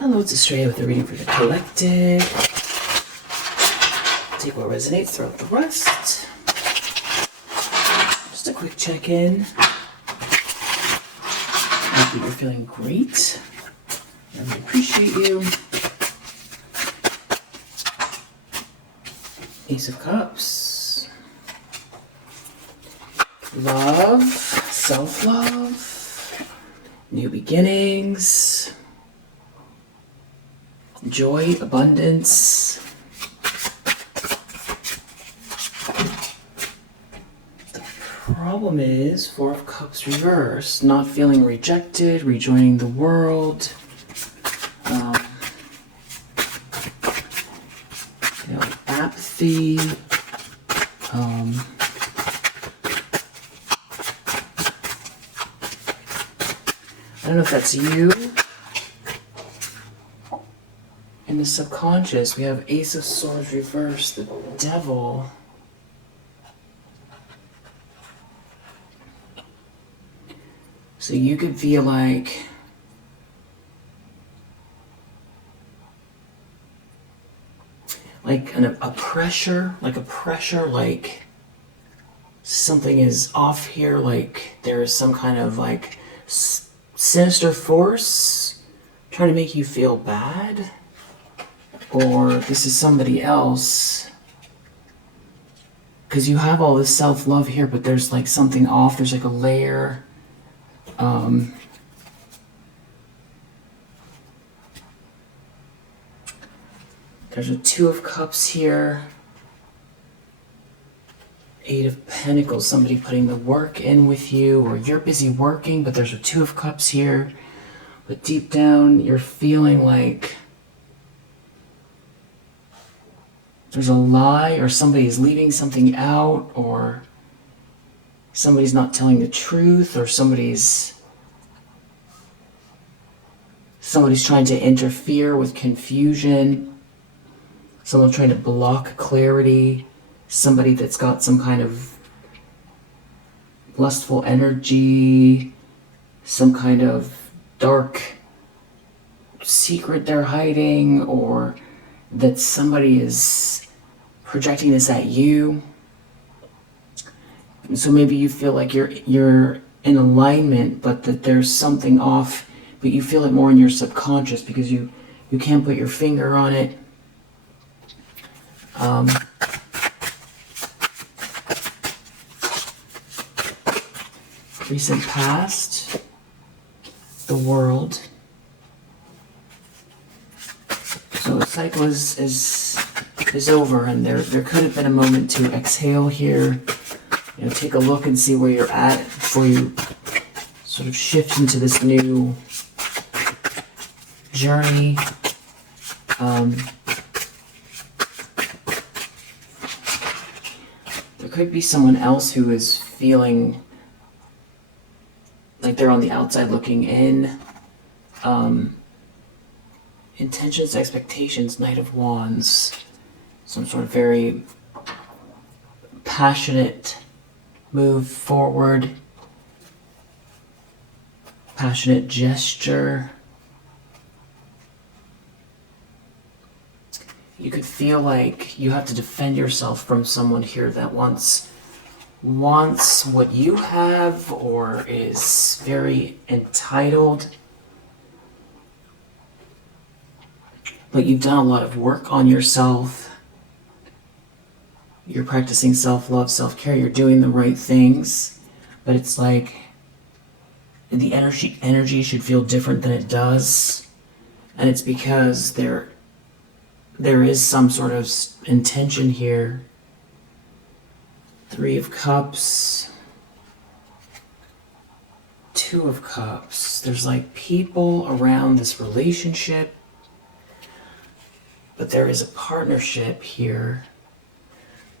Hello, it's Estrella with a reading for the collective. Take what resonates, throw out the rest. Just a quick check-in. Hope you're feeling great. I really appreciate you. Ace of Cups. Love, self-love, new beginnings, joy, abundance. The problem is Four of Cups reversed, not feeling rejected, rejoining the world. Apathy. I don't know if that's you. In the subconscious, we have Ace of Swords reversed, the Devil. So you could feel like a pressure, like something is off here, like there is some kind of like sinister force trying to make you feel bad, or this is somebody else, because you have all this self-love here, but there's like something off, there's like a layer. There's a Two of Cups here. Eight of Pentacles, somebody putting the work in with you, or you're busy working, but there's a Two of Cups here. But deep down, you're feeling like there's a lie, or somebody's leaving something out, or somebody's not telling the truth, or somebody's trying to interfere with confusion. Someone trying to block clarity. Somebody that's got some kind of lustful energy, some kind of dark secret they're hiding, or that somebody is projecting this at you. So maybe you feel like you're in alignment, but that there's something off, but you feel it more in your subconscious because you can't put your finger on it. Recent past, the world. So the cycle is over, and there could have been a moment to exhale here. You know, take a look and see where you're at before you sort of shift into this new journey. There could be someone else who is feeling like they're on the outside looking in. Intentions, expectations, Knight of Wands. Some sort of very passionate move forward. Passionate gesture. You could feel like you have to defend yourself from someone here that wants what you have, or is very entitled. But you've done a lot of work on yourself. You're practicing self-love, self-care. You're doing the right things. But it's like the energy should feel different than it does. And it's because there is some sort of intention here. Three of Cups, Two of Cups. There's like people around this relationship, but there is a partnership here.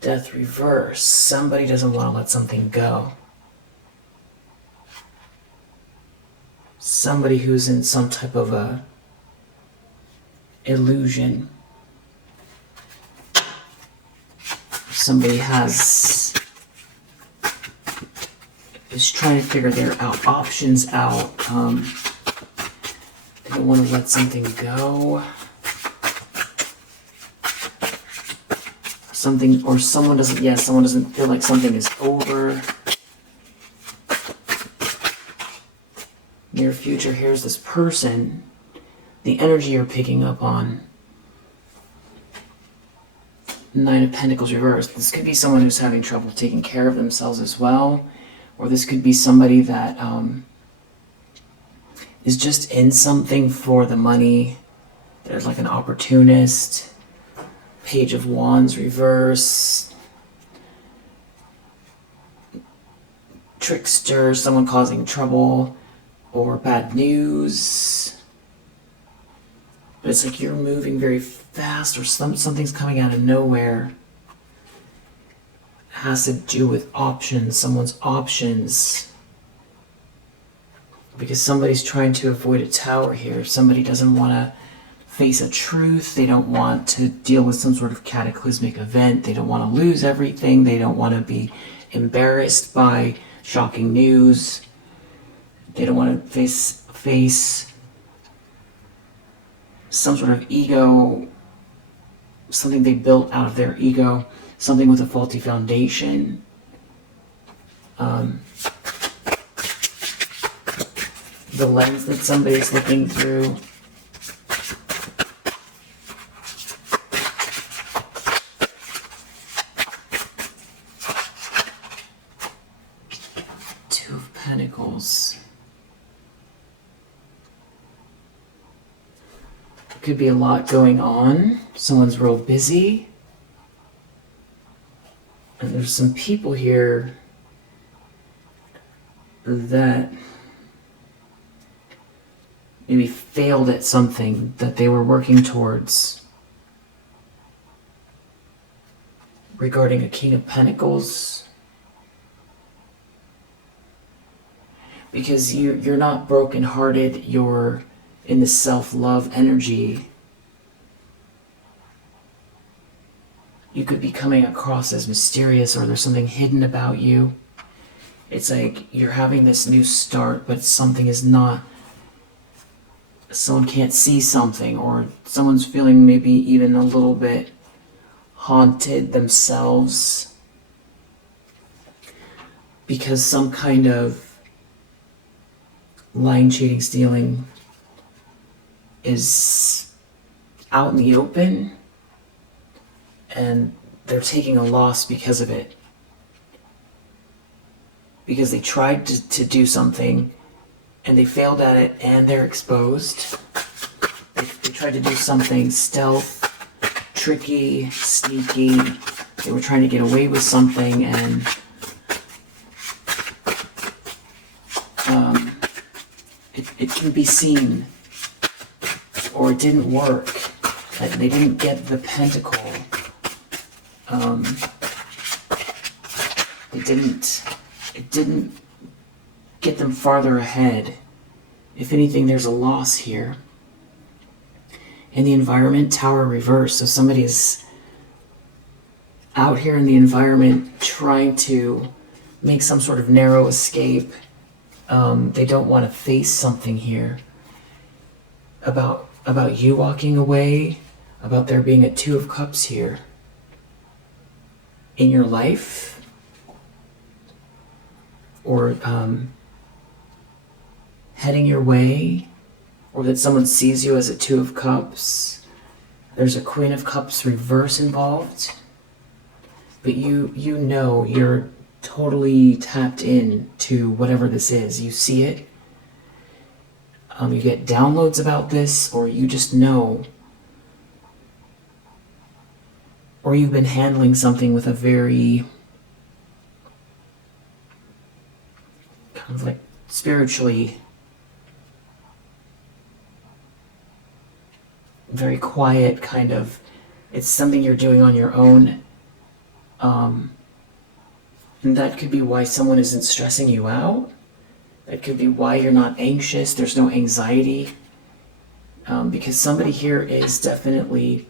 Death reverse. Somebody doesn't want to let something go. Somebody who's in some type of a illusion. Somebody is trying to figure their options out. They People want to let something go. Something, or someone doesn't feel like something is over. Near future, here's this person. The energy you're picking up on. Nine of Pentacles reversed. This could be someone who's having trouble taking care of themselves as well. Or this could be somebody that is just in something for the money. There's like an opportunist. Page of Wands reverse. Trickster, someone causing trouble or bad news. But it's like you're moving very fast, or something's coming out of nowhere. It has to do with options, someone's options. Because somebody's trying to avoid a tower here. Somebody doesn't want to face a truth. They don't want to deal with some sort of cataclysmic event. They don't want to lose everything. They don't want to be embarrassed by shocking news. They don't want to face some sort of ego, something they built out of their ego, something with a faulty foundation. The lens that somebody's looking through. Two of Pentacles. Could be a lot going on. Someone's real busy. And there's some people here that maybe failed at something that they were working towards. Regarding a King of Pentacles. Because you're not brokenhearted, you're in the self-love energy. You could be coming across as mysterious, or there's something hidden about you. It's like you're having this new start, but something is not. Someone can't see something, or someone's feeling maybe even a little bit haunted themselves because some kind of lying, cheating, stealing is out in the open, and they're taking a loss because of it. Because they tried to do something and they failed at it, and they're exposed. They tried to do something stealth, tricky, sneaky. They were trying to get away with something, and it can be seen, or it didn't work. They didn't get the pentacle. It didn't get them farther ahead. If anything, there's a loss here. In the environment, Tower reverse. So somebody is out here in the environment trying to make some sort of narrow escape. They don't want to face something here about you walking away, about there being a Two of Cups here in your life, or heading your way, or that someone sees you as a Two of Cups. There's a Queen of Cups reverse involved, but you know you're totally tapped in to whatever this is. You see it. You get downloads about this, or you just know, or you've been handling something with a very kind of like spiritually very quiet kind of, it's something you're doing on your own. And that could be why someone isn't stressing you out. That could be why you're not anxious. There's no anxiety. Because somebody here is definitely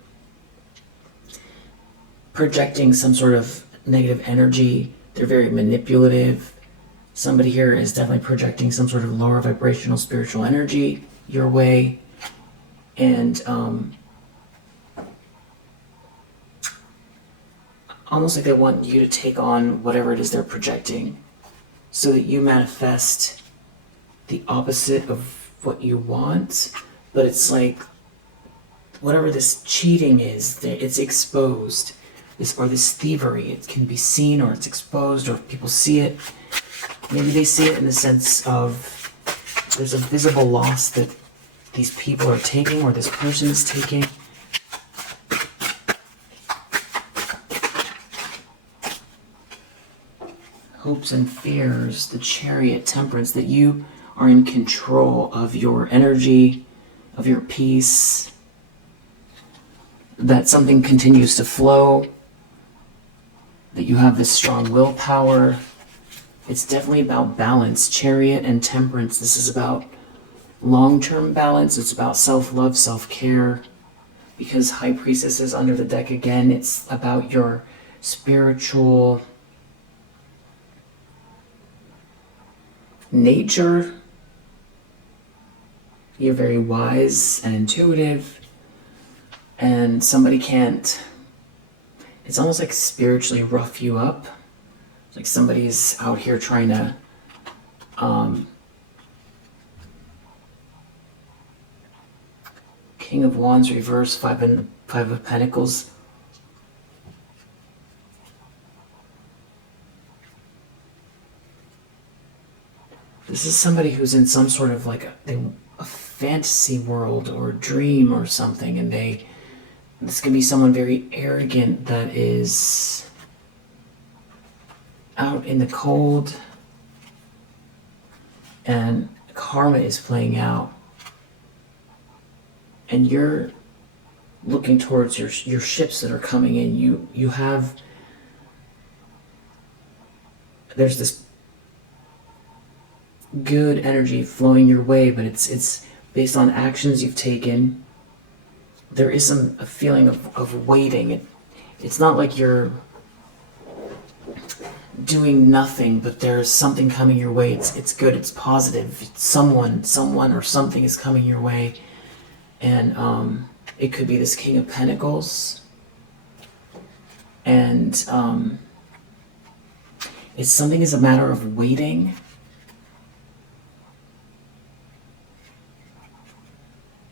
projecting some sort of negative energy. They're very manipulative. Somebody here is definitely projecting some sort of lower vibrational spiritual energy your way. and almost like they want you to take on whatever it is they're projecting so that you manifest the opposite of what you want. But it's like whatever this cheating is, it's exposed. This thievery, it can be seen, or it's exposed, or people see it. Maybe they see it in the sense of there's a visible loss that these people are taking, or this person is taking. Hopes and fears, the Chariot, Temperance, that you are in control of your energy, of your peace, that something continues to flow, that you have this strong willpower. It's definitely about balance. Chariot and Temperance, this is about long-term balance. It's about self-love, self-care. Because High Priestess is under the deck again, it's about your spiritual nature. You're very wise and intuitive, and somebody can't, it's almost like spiritually rough you up. It's like somebody's out here trying to King of Wands reverse, Five of Pentacles. This is somebody who's in some sort of like a fantasy world or a dream or something, and this could be someone very arrogant that is out in the cold, and karma is playing out, and you're looking towards your ships that are coming in. You have, there's this good energy flowing your way, but it's based on actions you've taken. There is a feeling of waiting. It's not like you're doing nothing, but there's something coming your way. It's good, it's positive. It's someone or something is coming your way. And it could be this King of Pentacles. And it's something is a matter of waiting.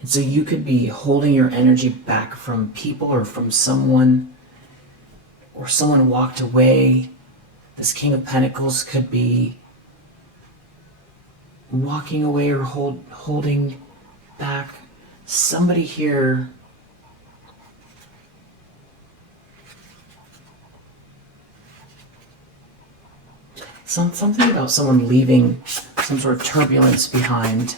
And so you could be holding your energy back from people or from someone, or someone walked away. This King of Pentacles could be walking away or holding back. Somebody here something about someone leaving some sort of turbulence behind.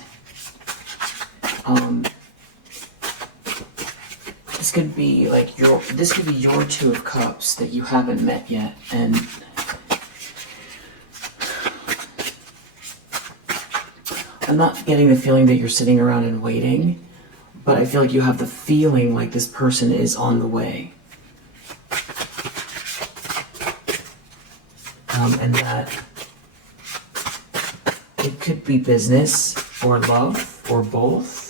This could be like this could be your Two of Cups that you haven't met yet, and I'm not getting the feeling that you're sitting around and waiting, but I feel like you have the feeling like this person is on the way. And that it could be business or love or both.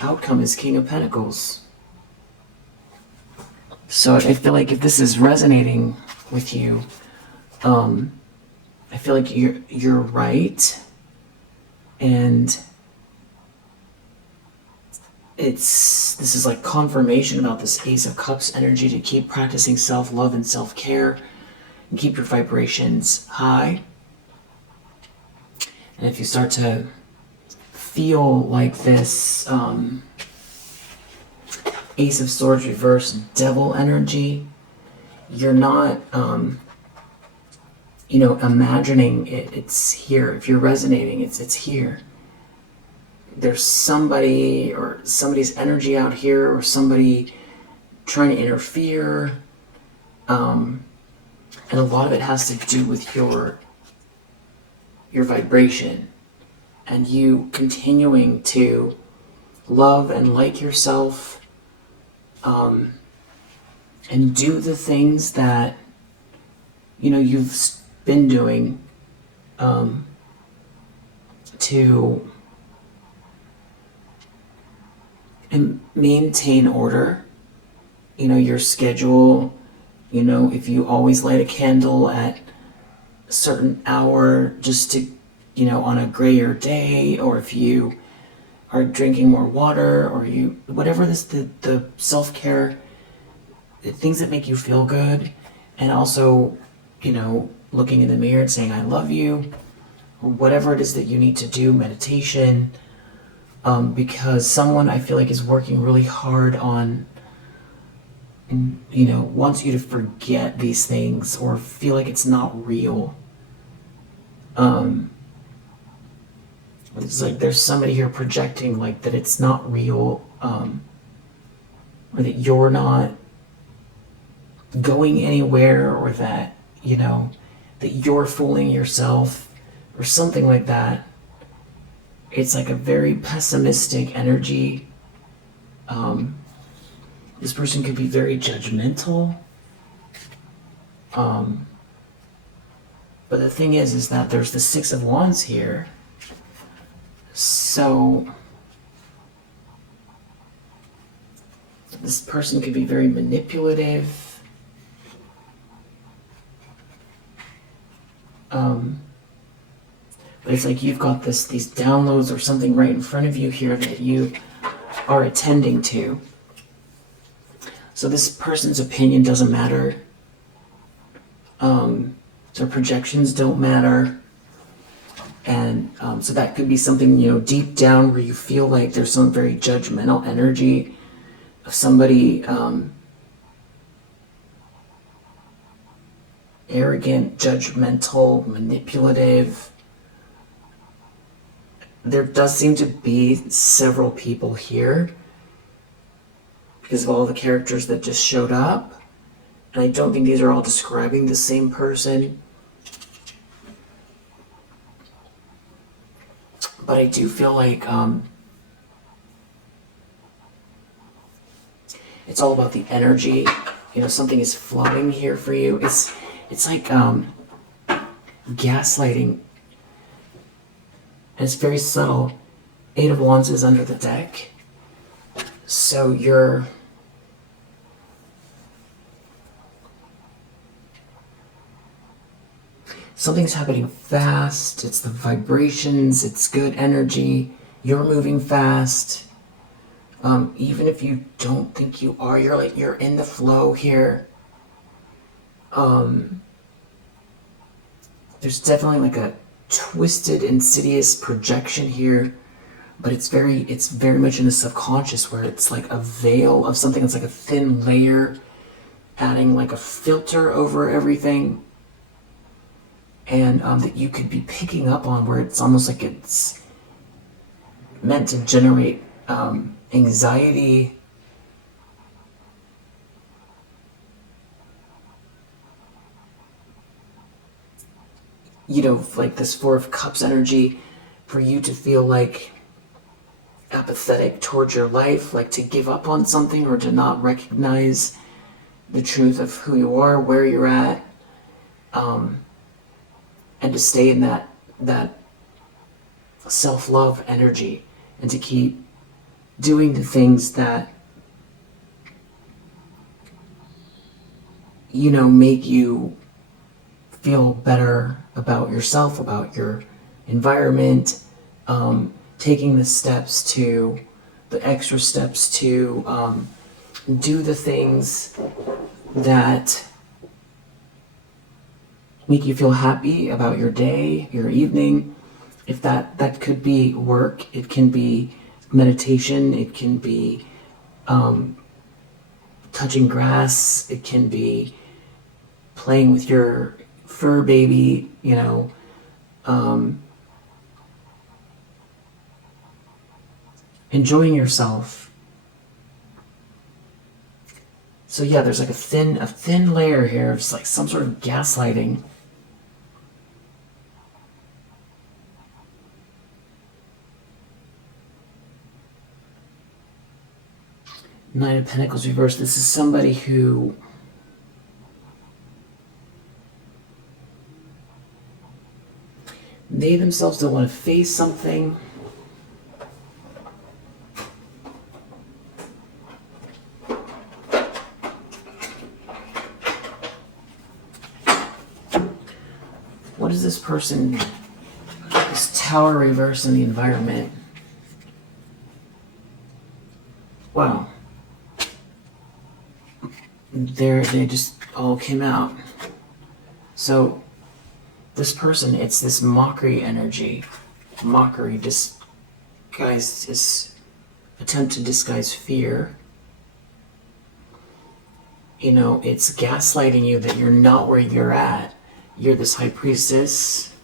Outcome is King of Pentacles. So I feel like if this is resonating with you, I feel like you're right, and this is like confirmation about this Ace of Cups energy to keep practicing self-love and self-care and keep your vibrations high. And if you start to feel like this Ace of Swords reverse devil energy, you're not imagining it's here. If you're resonating, it's here. There's somebody or somebody's energy out here, or somebody trying to interfere, and a lot of it has to do with your vibration, and you continuing to love and like yourself, and do the things that you've been doing to and maintain order. Your schedule. If you always light a candle at a certain hour just to, on a grayer day, or if you are drinking more water, or whatever the self-care, the things that make you feel good, and also, looking in the mirror and saying, I love you, or whatever it is that you need to do, meditation, because someone I feel like is working really hard on, wants you to forget these things or feel like it's not real. It's like there's somebody here projecting like that it's not real, or that you're not going anywhere, or that, that you're fooling yourself, or something like that. It's like a very pessimistic energy. This person could be very judgmental. But the thing is that there's the Six of Wands here. So this person could be very manipulative. But it's like you've got these downloads or something right in front of you here that you are attending to. So this person's opinion doesn't matter. Their projections don't matter. And so that could be something, deep down where you feel like there's some very judgmental energy of somebody arrogant, judgmental, manipulative. There does seem to be several people here because of all the characters that just showed up. And I don't think these are all describing the same person. But I do feel like it's all about the energy. Something is flowing here for you. It's like gaslighting. And it's very subtle. Eight of Wands is under the deck. So something's happening fast. It's the vibrations. It's good energy. You're moving fast. Even if you don't think you are, you're in the flow here. There's definitely like a twisted, insidious projection here, but it's very much in the subconscious, where it's like a veil of something. It's like a thin layer, adding like a filter over everything, and that you could be picking up on, where it's almost like it's meant to generate anxiety. Like this Four of Cups energy, for you to feel like apathetic towards your life, like to give up on something, or to not recognize the truth of who you are, where you're at, and to stay in that self-love energy, and to keep doing the things that make you feel better about yourself, about your environment, taking the extra steps to do the things that make you feel happy about your day, your evening. If that could be work, it can be meditation, it can be touching grass, it can be playing with your fur baby, enjoying yourself. So yeah, there's like a thin layer here of like some sort of gaslighting. Nine of Pentacles reversed. This is somebody who they themselves don't want to face something. does this person, this tower reverse in the environment? Wow. They just all came out. So this person, it's this mockery energy. Mockery, this attempt to disguise fear. You know, it's gaslighting you that you're not where you're at. You're this high priestess.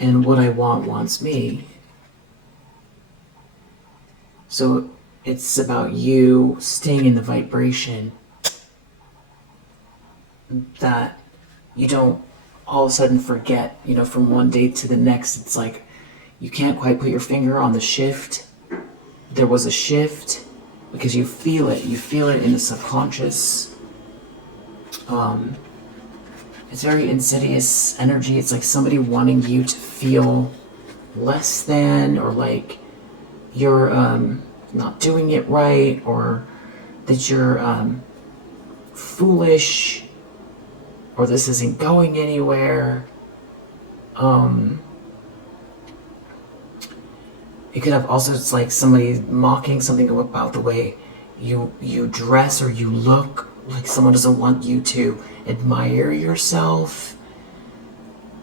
And what I want wants me. So it's about you staying in the vibration that you don't all of a sudden forget, you know, from one day to the next. It's like you can't quite put your finger on the shift. There was a shift because you feel it. You feel it in the subconscious. It's very insidious energy. It's like somebody wanting you to feel less than, or like you're not doing it right, or that you're foolish, or this isn't going anywhere. It could have also, it's like somebody mocking something about the way you dress or you look, like someone doesn't want you to admire yourself,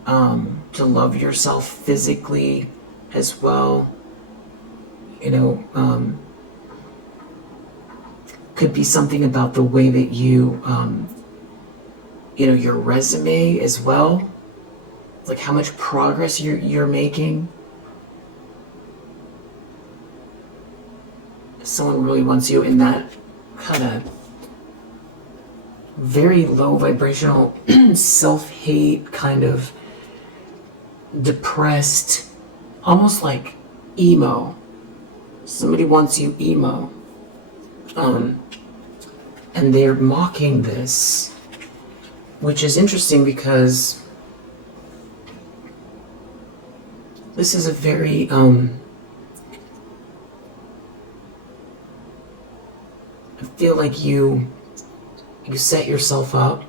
to love yourself physically as well. You know, could be something about the way that you, you know, your resume as well, like how much progress you're making. Someone really wants you in that kind of very low vibrational self-hate, kind of depressed, almost like emo. Somebody wants you emo. And they're mocking this, which is interesting because this is a very I feel like you set yourself up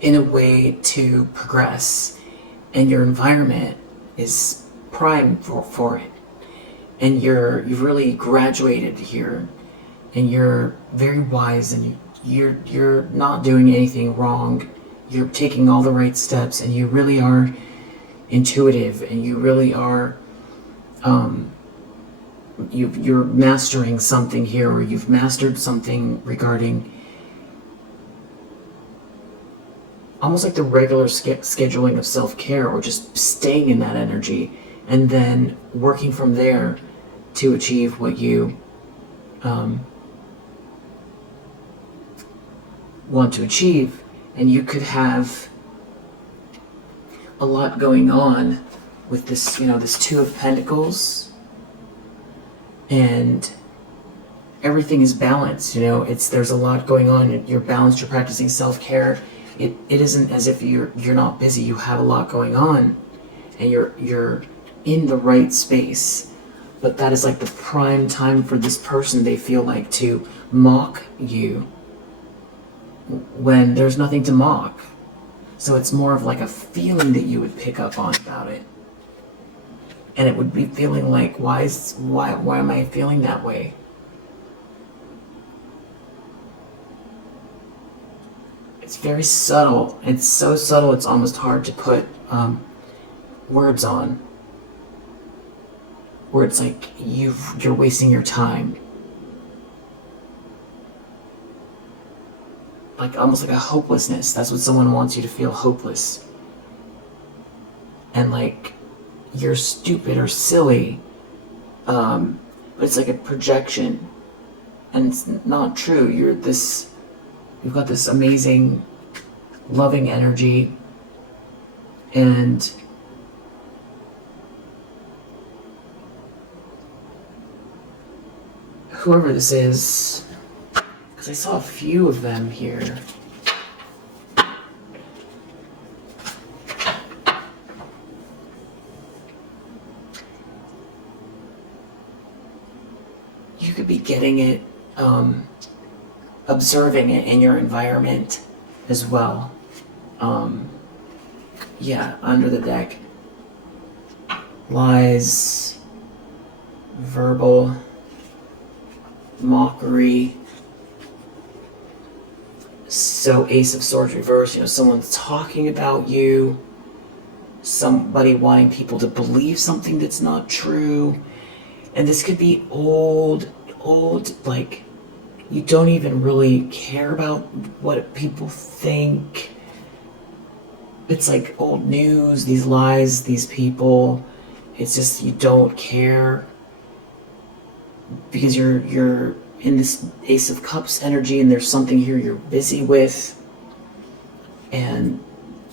in a way to progress, and your environment is prime for it. And you've really graduated here, and you're very wise, and you're not doing anything wrong. You're taking all the right steps, and you really are intuitive, and you really are you're mastering something here, or you've mastered something regarding almost like the regular scheduling of self-care, or just staying in that energy and then working from there to achieve what you want to achieve. And you could have a lot going on with this, you know, this Two of Pentacles, and everything is balanced. You know, there's a lot going on. You're balanced. You're practicing self-care. It isn't as if you're not busy. You have a lot going on, and you're in the right space. But that is like the prime time for this person, they feel like, to mock you when there's nothing to mock. So it's more of like a feeling that you would pick up on about it. And it would be feeling like, why am I feeling that way? It's very subtle. It's so subtle, it's almost hard to put words on. Where it's like you're wasting your time. Like almost like a hopelessness. That's what someone wants you to feel, hopeless. And like you're stupid or silly. But it's like a projection. And it's not true. You've got this amazing, loving energy. And whoever this is, because I saw a few of them here. You could be getting it observing it in your environment as well. Yeah, under the deck. Lies, verbal, mockery. So Ace of Swords reverse, someone's talking about you, somebody wanting people to believe something that's not true. And this could be old, like, you don't even really care about what people think. It's like old news, these lies, these people. It's just you don't care because you're in this Ace of Cups energy, and there's something here you're busy with, and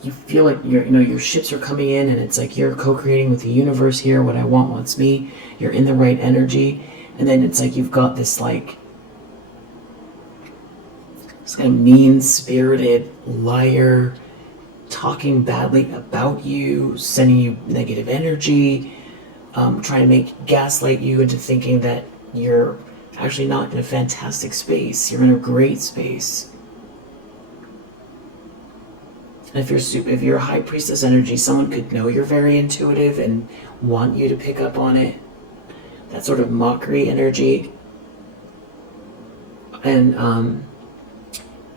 you feel like your ships are coming in, and it's like you're co-creating with the universe here. What I want wants me. You're in the right energy, and then it's like you've got this like this kind of mean-spirited liar talking badly about you, sending you negative energy, trying to gaslight you into thinking that you're actually not in a fantastic space. You're in a great space. And if you're a high priestess energy, someone could know you're very intuitive and want you to pick up on it. That sort of mockery energy. And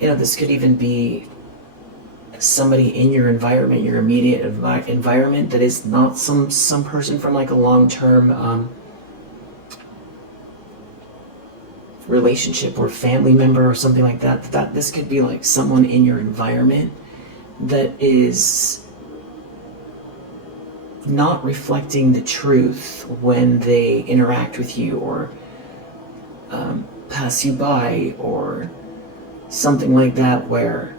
this could even be somebody in your environment, your immediate environment, that is not some person from like a long-term relationship or family member or something like that. That this could be like someone in your environment that is not reflecting the truth when they interact with you or pass you by or something like that, where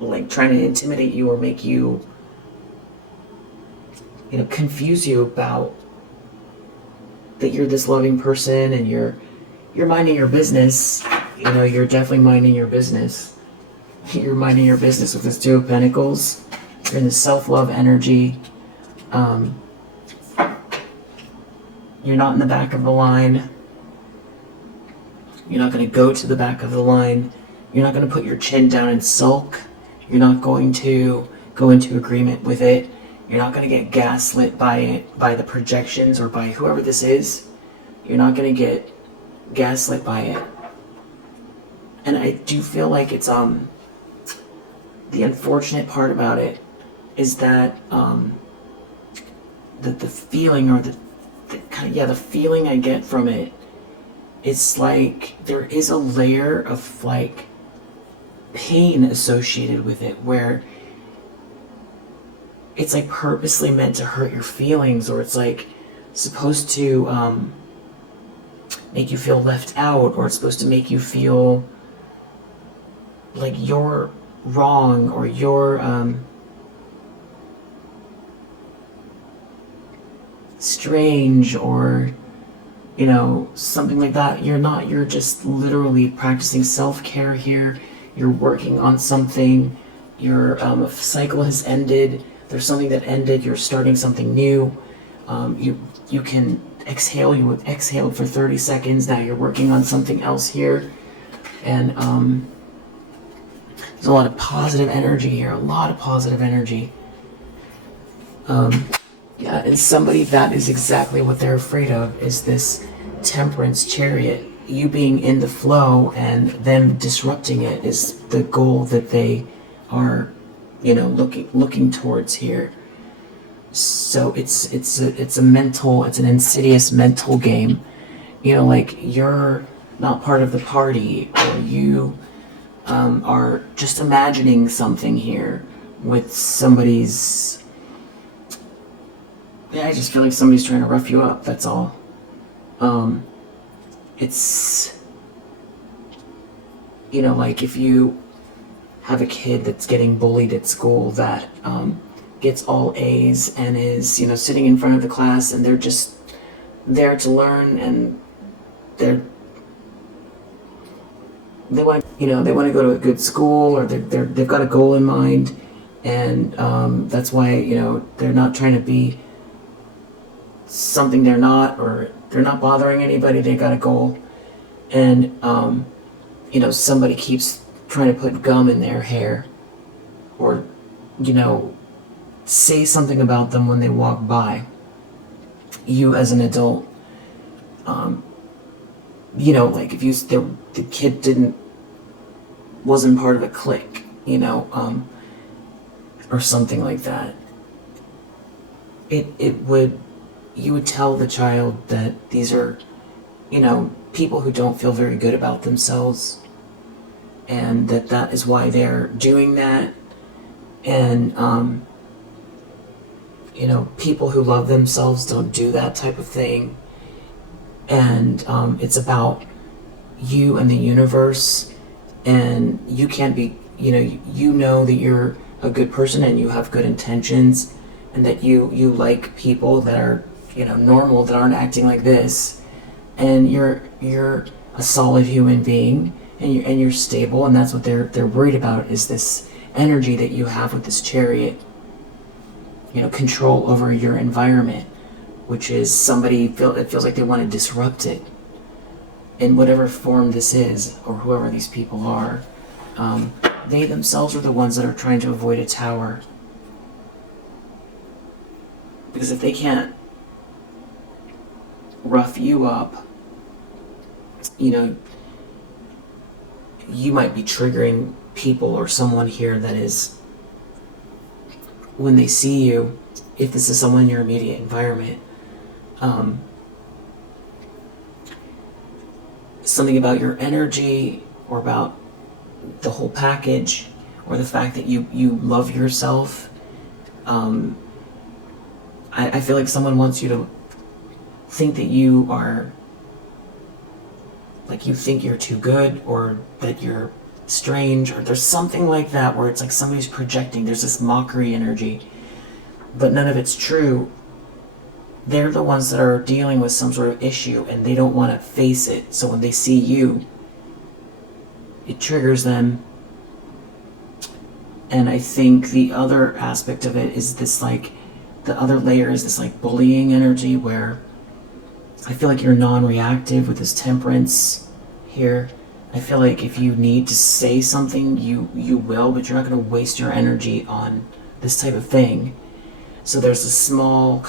like trying to intimidate you or make you, confuse you about that you're this loving person and you're minding your business. You're definitely minding your business. You're minding your business with this Two of Pentacles. You're in the self-love energy. You're not in the back of the line. You're not going to go to the back of the line. You're not going to put your chin down and sulk. You're not going to go into agreement with it. You're not going to get gaslit by it, by the projections or by whoever this is. You're not going to get gaslit by it. And I do feel like it's the unfortunate part about it is that that the feeling or the feeling I get from it, it's like there is a layer of like pain associated with it, where it's like purposely meant to hurt your feelings, or it's like supposed to make you feel left out, or it's supposed to make you feel like you're wrong, or you're strange, or something like that. You're not. You're just literally practicing self-care here. You're working on something. Your cycle has ended. There's something that ended. You're starting something new. You can exhale. You exhaled for 30 seconds. Now you're working on something else here. And there's a lot of positive energy here. A lot of positive energy. Yeah, and somebody, that is exactly what they're afraid of, is this Temperance Chariot. You being in the flow and them disrupting it is the goal that they are, looking towards here. So it's an insidious mental game. Like you're not part of the party, or you are just imagining something here with somebody's. Yeah, I just feel like somebody's trying to rough you up, that's all. It's, like if you have a kid that's getting bullied at school that gets all A's and is, sitting in front of the class, and they're just there to learn, and they want to go to a good school, or they've got a goal in mind, and that's why, they're not trying to be something they're not, or they're not bothering anybody, they got a goal. And, somebody keeps trying to put gum in their hair, or, say something about them when they walk by. You as an adult, like if the kid wasn't part of a clique, or something like that. You would tell the child that these are, people who don't feel very good about themselves, and that is why they're doing that. And, people who love themselves don't do that type of thing. And it's about you and the universe, and you can't be, you know that you're a good person and you have good intentions, and that you like people that are, normal, that aren't acting like this, and you're a solid human being, and you're stable, and that's what they're worried about, is this energy that you have with this Chariot, control over your environment, which is it feels like they want to disrupt it in whatever form this is, or whoever these people are. They themselves are the ones that are trying to avoid a tower. Because if they can't rough you up, you might be triggering people or someone here that is, when they see you, if this is someone in your immediate environment, something about your energy, or about the whole package, or the fact that you love yourself. I feel like someone wants you to think that you are, like, you think you're too good, or that you're strange, or there's something like that, where it's like somebody's projecting. There's this mockery energy, but none of it's true. They're the ones that are dealing with some sort of issue, and they don't want to face it. So when they see you, it triggers them. And I think the other aspect of it is this, like, the other layer is this, like, bullying energy, where I feel like you're non-reactive with this Temperance here. I feel like if you need to say something, you will, but you're not going to waste your energy on this type of thing. So there's a small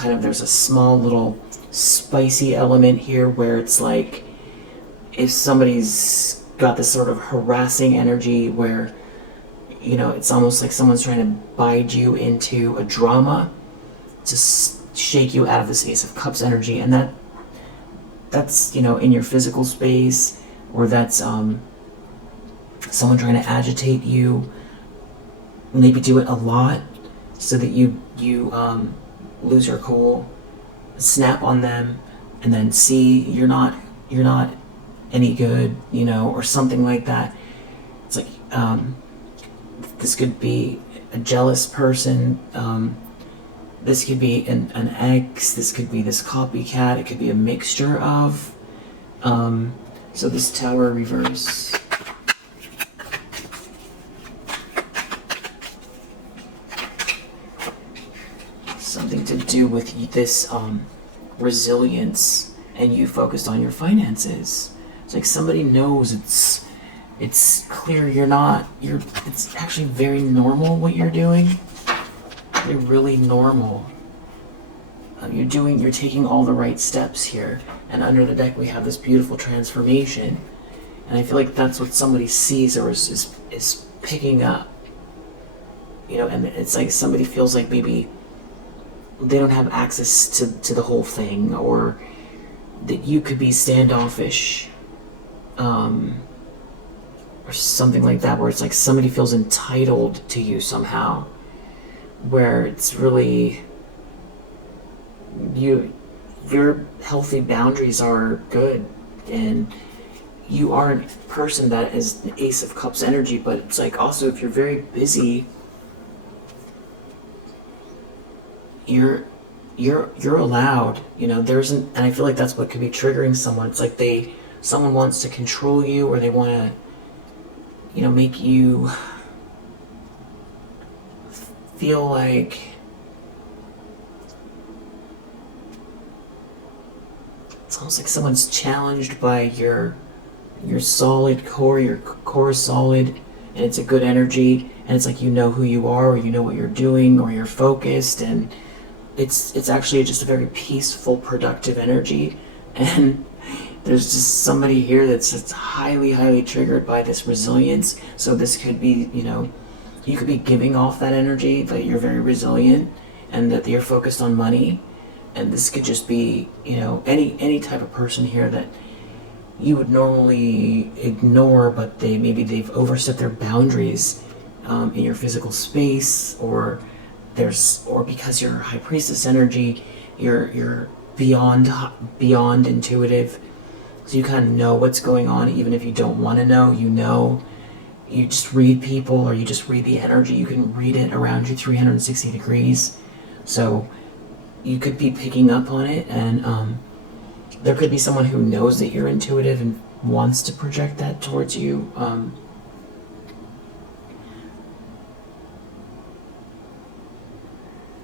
little spicy element here, where it's like, if somebody's got this sort of harassing energy, where, it's almost like someone's trying to bide you into a drama to shake you out of this Ace of Cups energy. And that's in your physical space, or that's someone trying to agitate you, maybe do it a lot, so that you lose your cool, snap on them, and then see you're not any good, or something like that. It's like, this could be a jealous person, this could be an ex, this could be this copycat, it could be a mixture of. So this Tower reverse. Something to do with this resilience, and you focused on your finances. It's like somebody knows it's clear it's actually very normal what you're doing. They're really normal. You're taking all the right steps here. And under the deck we have this beautiful transformation. And I feel like that's what somebody sees, or is picking up. And it's like somebody feels like maybe they don't have access to the whole thing, or that you could be standoffish, or something like that, where it's like somebody feels entitled to you somehow, where it's really your healthy boundaries are good, and you are a person that is an Ace of Cups energy. But it's like, also, if you're very busy, you're allowed, and I feel like that's what could be triggering someone. It's like someone wants to control you, or they want to, make you feel like it's almost like someone's challenged by your solid core. Your core is solid, and it's a good energy, and it's like you know who you are, or you know what you're doing, or you're focused, and it's actually just a very peaceful, productive energy. And there's just somebody here that's highly triggered by this resilience. So this could be, you could be giving off that energy that you're very resilient and that you're focused on money. And this could just be, any type of person here that you would normally ignore, but they've overstepped their boundaries in your physical space, or because you're high priestess energy, you're beyond intuitive. So you kind of know what's going on, even if you don't want to know. You just read people, or you just read the energy. You can read it around you 360 degrees. So you could be picking up on it, and there could be someone who knows that you're intuitive and wants to project that towards you.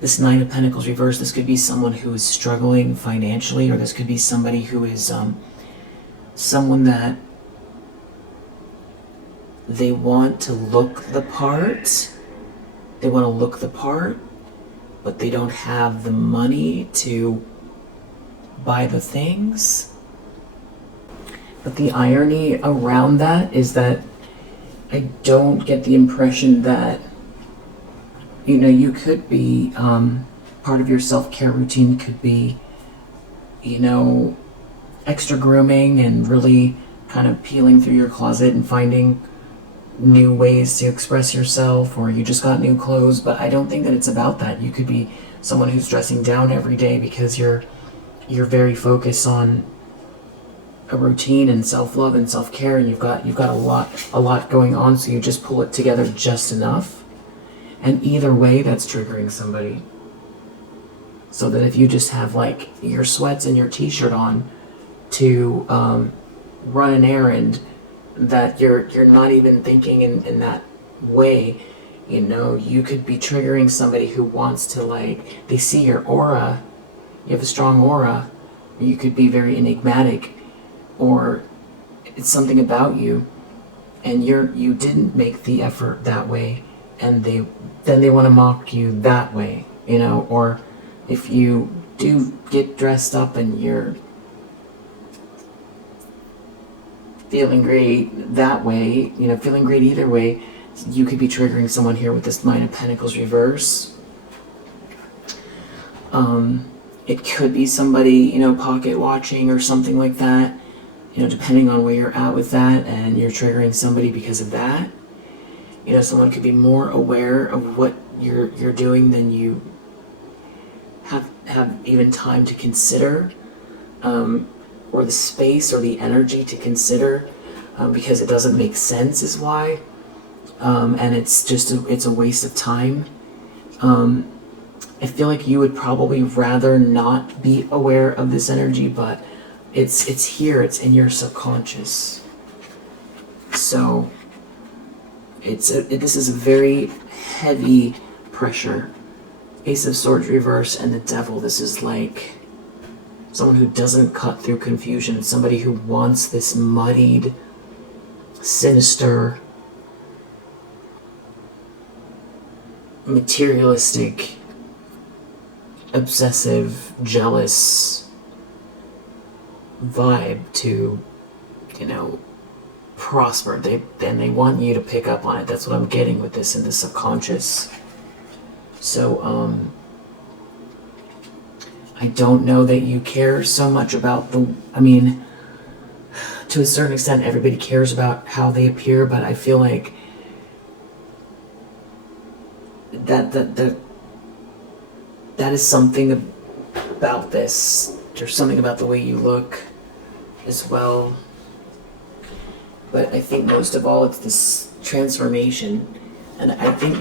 This Nine of Pentacles reversed, this could be someone who is struggling financially, or this could be somebody who is someone that they want to look the part. They want to look the part, but they don't have the money to buy the things. But the irony around that is that I don't get the impression that, you could be, part of your self-care routine could be, extra grooming and really kind of peeling through your closet and finding new ways to express yourself, or you just got new clothes. But I don't think that it's about that. You could be someone who's dressing down every day because you're very focused on a routine and self-love and self-care, and you've got a lot going on, so you just pull it together just enough. And either way, that's triggering somebody. So that if you just have like your sweats and your t-shirt on to run an errand, that you're not even thinking in that way, you could be triggering somebody who wants to, like, they see your aura, you have a strong aura, you could be very enigmatic, or it's something about you, and you didn't make the effort that way, and then they want to mock you that way, or if you do get dressed up and you're feeling great that way, feeling great either way, you could be triggering someone here with this Nine of Pentacles reverse. It could be somebody, pocket watching or something like that, depending on where you're at with that, and you're triggering somebody because of that. Someone could be more aware of what you're doing than you have even time to consider, or the space or the energy to consider, because it doesn't make sense is why, and it's a waste of time. I feel like you would probably rather not be aware of this energy, but it's here, it's in your subconscious. So this is a very heavy pressure. Ace of Swords reverse and the Devil. This is like someone who doesn't cut through confusion, somebody who wants this muddied, sinister, materialistic, obsessive, jealous vibe to, prosper. They want you to pick up on it. That's what I'm getting with this in the subconscious. So, I don't know that you care so much about to a certain extent, everybody cares about how they appear, but I feel like that is something about this. There's something about the way you look as well. But I think most of all, it's this transformation. And I think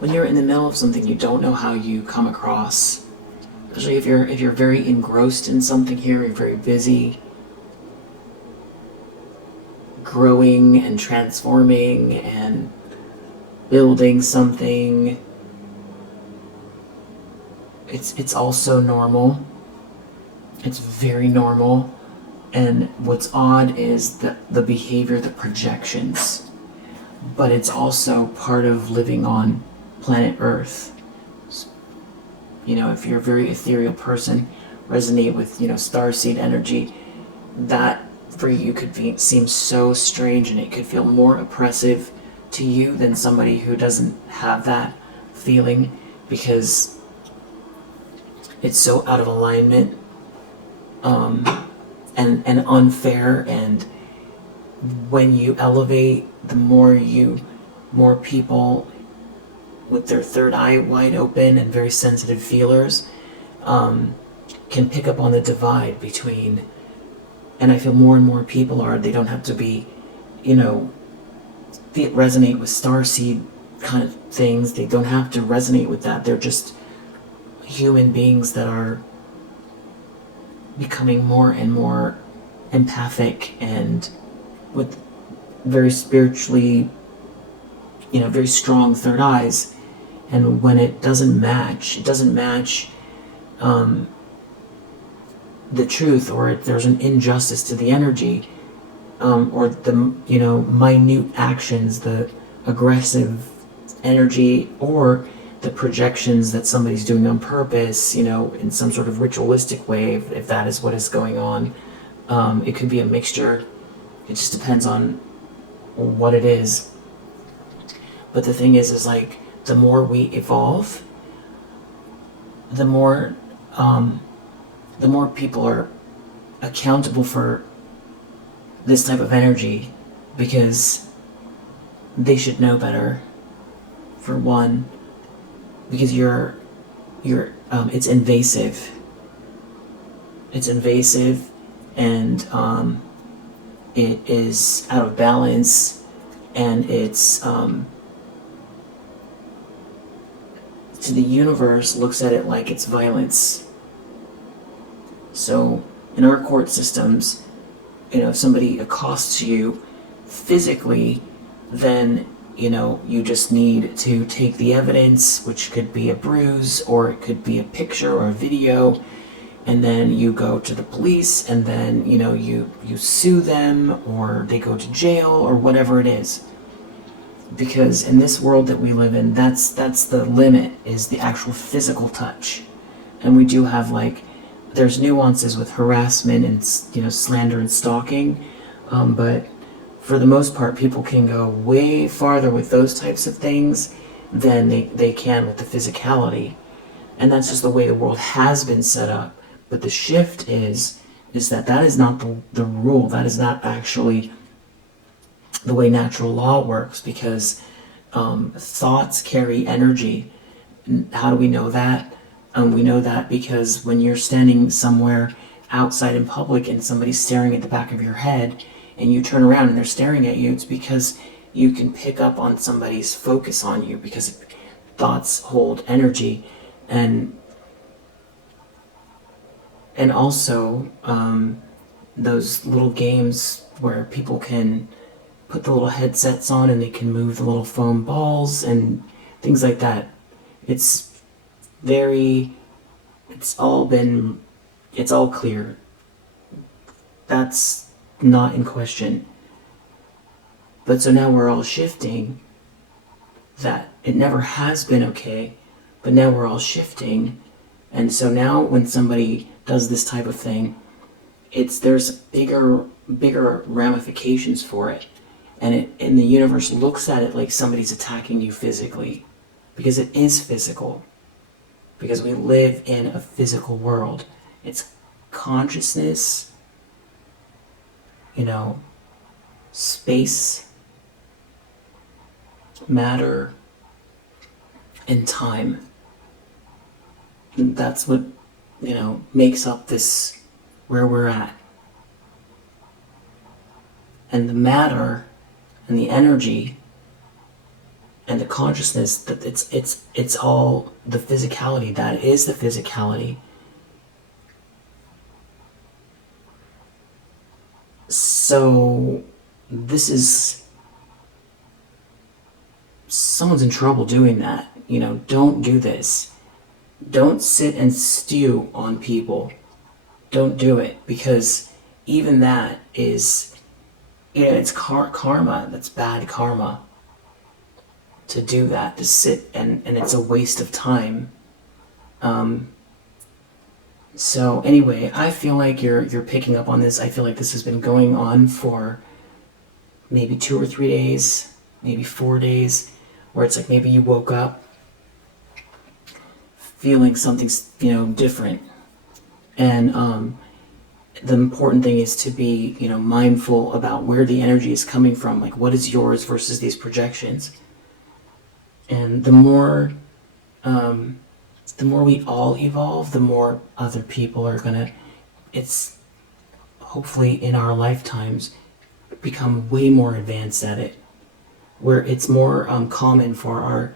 when you're in the middle of something, you don't know how you come across. Especially if you're very engrossed in something here, you're very busy growing and transforming and building something. It's also normal. It's very normal. And what's odd is the behavior, the projections. But it's also part of living on planet Earth. You know, if you're a very ethereal person, resonate with, starseed energy, that for you could seem so strange, and it could feel more oppressive to you than somebody who doesn't have that feeling, because it's so out of alignment, and unfair. And when you elevate, the more people with their third eye wide open and very sensitive feelers can pick up on the divide between, and I feel more and more people they don't have to be, resonate with starseed kind of things. They don't have to resonate with that. They're just human beings that are becoming more and more empathic and with very spiritually, very strong third eyes. And when it doesn't match the truth, or there's an injustice to the energy, or the minute actions, the aggressive energy, or the projections that somebody's doing on purpose, in some sort of ritualistic way, if that is what is going on. It could be a mixture. It just depends on what it is. But the thing is like, the more we evolve, the more people are accountable for this type of energy, because they should know better, for one, because it's invasive. It's invasive, and it is out of balance, and it's to the universe looks at it like it's violence. So in our court systems, if somebody accosts you physically, then you just need to take the evidence, which could be a bruise, or it could be a picture or a video, and then you go to the police, and then you sue them, or they go to jail, or whatever it is. Because in this world that we live in, that's the limit, is the actual physical touch. And we do have there's nuances with harassment and slander and stalking, but for the most part, people can go way farther with those types of things than they can with the physicality. And that's just the way the world has been set up. But the shift is that is not the rule. That is not actually the way natural law works, because thoughts carry energy. How do we know that? We know that because when you're standing somewhere outside in public and somebody's staring at the back of your head, and you turn around and they're staring at you, it's because you can pick up on somebody's focus on you, because thoughts hold energy. And also those little games where people can put the little headsets on and they can move the little foam balls and things like that. It's all clear. That's not in question. But so now we're all shifting that it never has been okay, but now we're all shifting. And so now when somebody does this type of thing, there's bigger ramifications for it. And the universe looks at it like somebody's attacking you physically, because it is physical. Because we live in a physical world. It's consciousness, space, matter, and time. And that's what, makes up this, where we're at. And the matter and the energy and the consciousness, that it's all the physicality. That is the physicality. So this is, someone's in trouble doing that. Don't do this. Don't sit and stew on people. don't do it, because even that is, it's karma. That's bad karma to do that, to sit, and it's a waste of time. So anyway, I feel like you're picking up on this. I feel like this has been going on for maybe 2 or 3 days, maybe 4 days, where it's like maybe you woke up feeling something, different. And the important thing is to be, mindful about where the energy is coming from, like what is yours versus these projections. And the more we all evolve, the more other people are gonna, it's hopefully in our lifetimes, become way more advanced at it, where it's more common for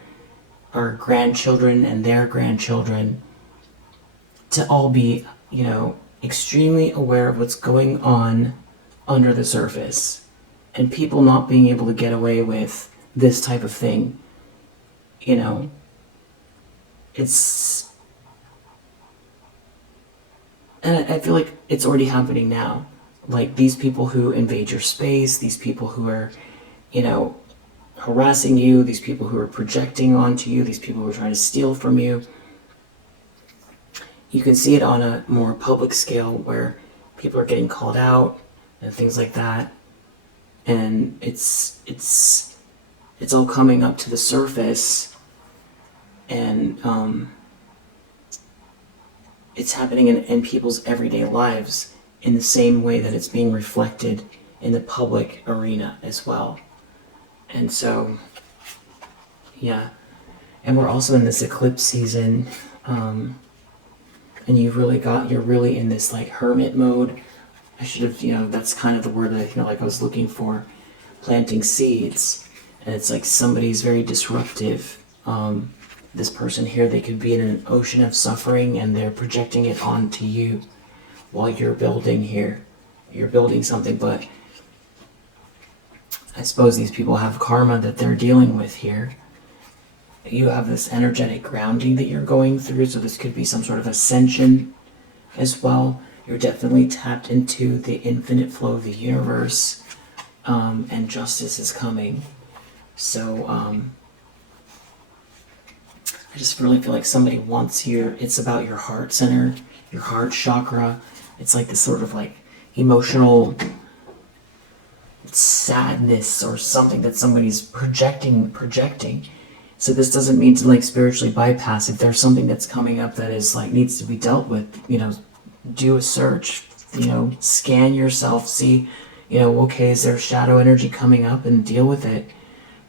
our grandchildren and their grandchildren to all be, extremely aware of what's going on under the surface, and people not being able to get away with this type of thing. It's, and I feel like it's already happening now. Like these people who invade your space, these people who are, harassing you, these people who are projecting onto you, these people who are trying to steal from you. You can see it on a more public scale where people are getting called out and things like that. And it's all coming up to the surface, and it's happening in people's everyday lives in the same way that it's being reflected in the public arena as well. And so, yeah. And we're also in this eclipse season, and you're really in this like hermit mode. I should have, that's kind of the word that I was looking for, planting seeds. And it's like somebody's very disruptive. This person here, they could be in an ocean of suffering and they're projecting it onto you while you're building here. You're building something, but I suppose these people have karma that they're dealing with here. You have this energetic grounding that you're going through, so this could be some sort of ascension as well. You're definitely tapped into the infinite flow of the universe, and justice is coming. So I just really feel like somebody wants you. It's about your heart center, your heart chakra. It's like this sort of like emotional sadness or something that somebody's projecting. So this doesn't mean to like spiritually bypass. If there's something that's coming up that is like needs to be dealt with, do a search, scan yourself, see, okay, is there shadow energy coming up, and deal with it.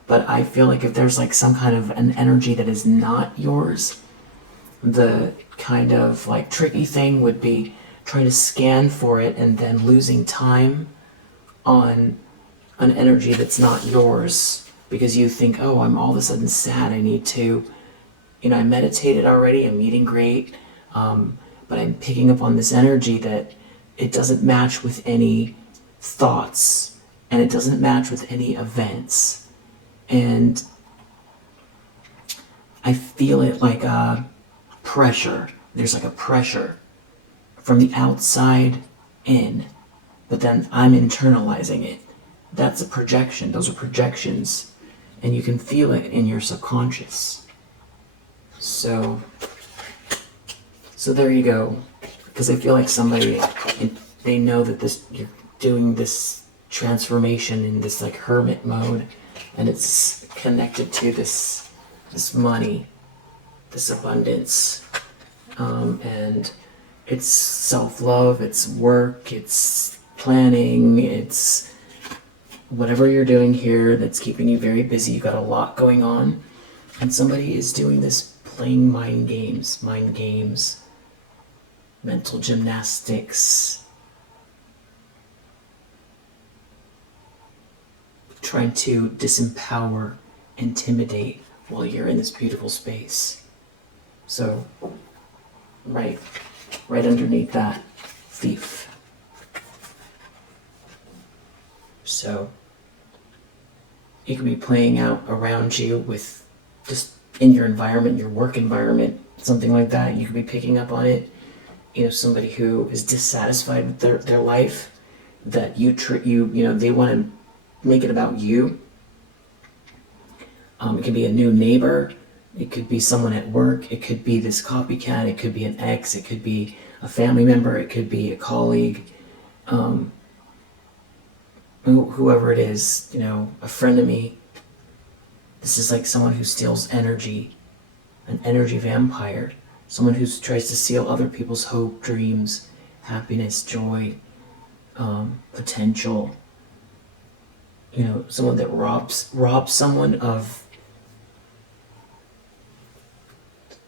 But I feel like if there's like some kind of an energy that is not yours, the kind of like tricky thing would be trying to scan for it and then losing time on an energy that's not yours because you think, oh, I'm all of a sudden sad, I need to, I meditated already, I'm eating great, but I'm picking up on this energy that it doesn't match with any thoughts and it doesn't match with any events. And I feel it like a pressure. There's like a pressure from the outside in, but then I'm internalizing it. That's a projection. Those are projections. And you can feel it in your subconscious. So there you go. Because I feel like somebody, they know that you're doing this transformation in this like hermit mode, and it's connected to this money, this abundance, and it's self-love, it's work, it's planning, it's whatever you're doing here that's keeping you very busy. You've got a lot going on, and somebody is doing this, playing mind games, mental gymnastics, trying to disempower, intimidate while you're in this beautiful space. So, right underneath that, thief. So, it could be playing out around you with just in your environment, your work environment, something like that. You could be picking up on it. somebody who is dissatisfied with their life, that they want to make it about you. It could be a new neighbor, it could be someone at work, it could be this copycat, it could be an ex, it could be a family member, it could be a colleague, whoever it is, a frenemy. This is like someone who steals energy, an energy vampire, someone who tries to steal other people's hope, dreams, happiness, joy, potential. Someone that robs someone of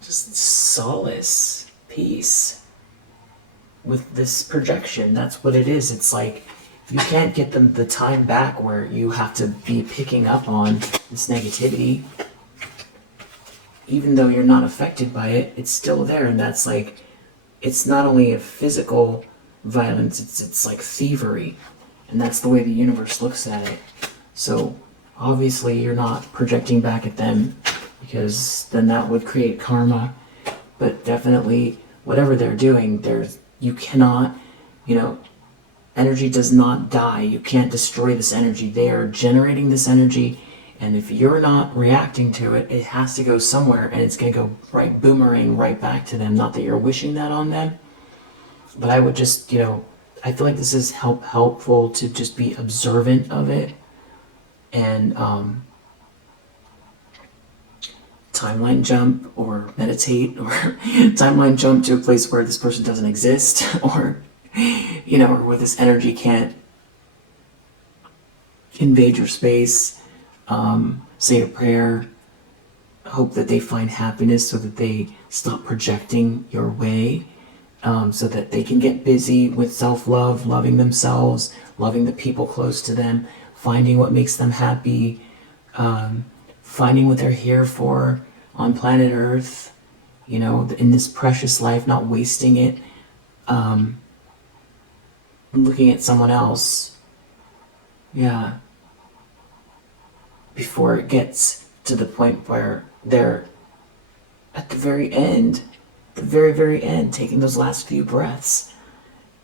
just solace, peace with this projection. That's what it is. It's like you can't get them the time back where you have to be picking up on this negativity. Even though you're not affected by it, it's still there. And that's like, it's not only a physical violence, it's like thievery. And that's the way the universe looks at it. So obviously you're not projecting back at them, because then that would create karma. But definitely whatever they're doing, you cannot, energy does not die. You can't destroy this energy. They are generating this energy, and if you're not reacting to it, it has to go somewhere, and it's going to go right boomerang right back to them. Not that you're wishing that on them, but I would just, I feel like this is helpful to just be observant of it, and timeline jump or meditate, or timeline jump to a place where this person doesn't exist, or or where this energy can't invade your space. Say a prayer, hope that they find happiness so that they stop projecting your way, so that they can get busy with self-love, loving themselves, loving the people close to them, finding what makes them happy, finding what they're here for on planet Earth, in this precious life, not wasting it, looking at someone else, before it gets to the point where they're at the very end, very, very end, taking those last few breaths,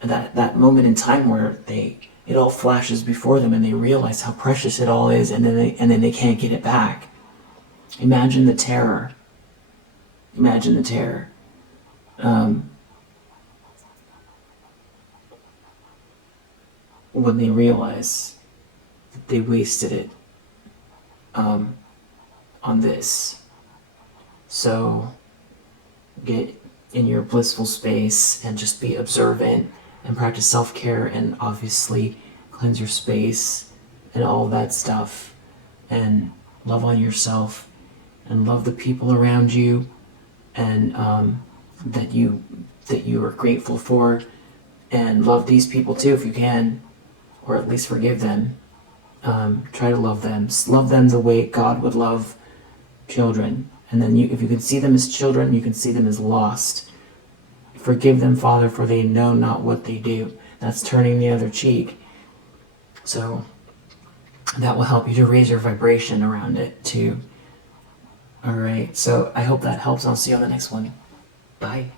that moment in time where it all flashes before them and they realize how precious it all is, and then they can't get it back. Imagine the terror. Imagine the terror. When they realize that they wasted it on this. So get in your blissful space and just be observant and practice self-care, and obviously cleanse your space and all that stuff, and love on yourself and love the people around you, and that you are grateful for, and love these people too if you can, or at least forgive them. Try to love them the way God would love children. And then if you can see them as children, you can see them as lost. Forgive them, Father, for they know not what they do. That's turning the other cheek. So that will help you to raise your vibration around it too. All right, so I hope that helps. I'll see you on the next one. Bye.